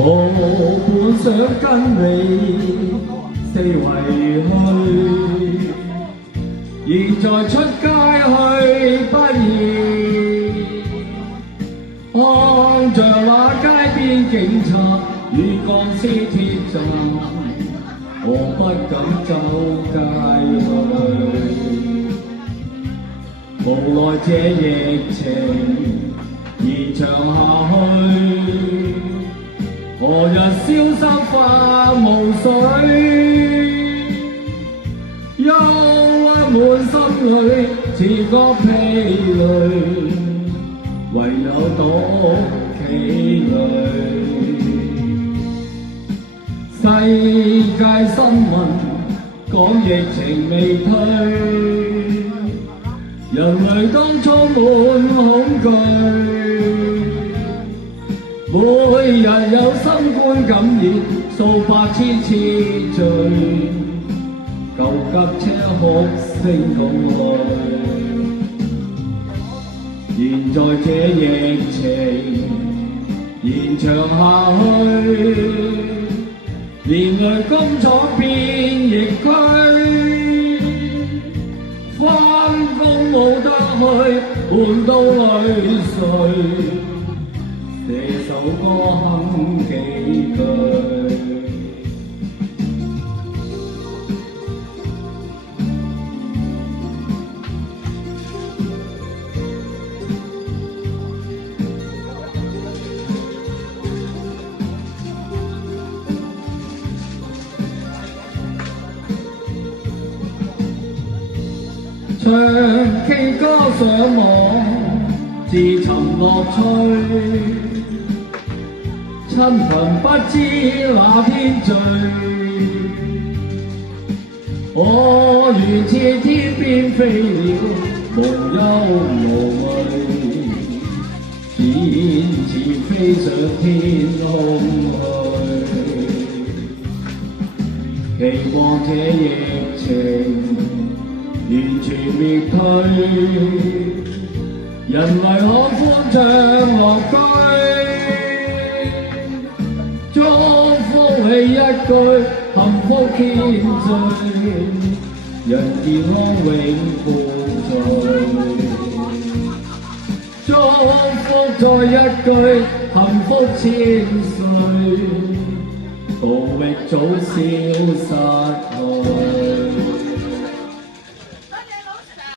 我本想跟你四圍去，現在出街去不易，看着那街邊警察與鋼絲鐵站，我不敢走街去。無奈這疫情延長下去，何日消失化無水，憂鬱滿心裏似個疲累，唯有躲企裏。世界新聞講疫情未退，人類都充滿恐懼。每日有新冠感染，數百千次序，救急車哭聲共淚。現在這疫情延長下去，連累工廠變疫區，返工冇得去，換到淚水。這首歌哼幾句，唱 K 歌上網，自尋樂趣。親朋不知那天聚，我如似天邊飛鳥，無憂無慮，展翅飛上天空去。期望這疫情完全滅退，人類可歡暢樂居。祝福你一句幸福千歲，人健康永伴隨。祝福再一句幸福千歲，道域早消失。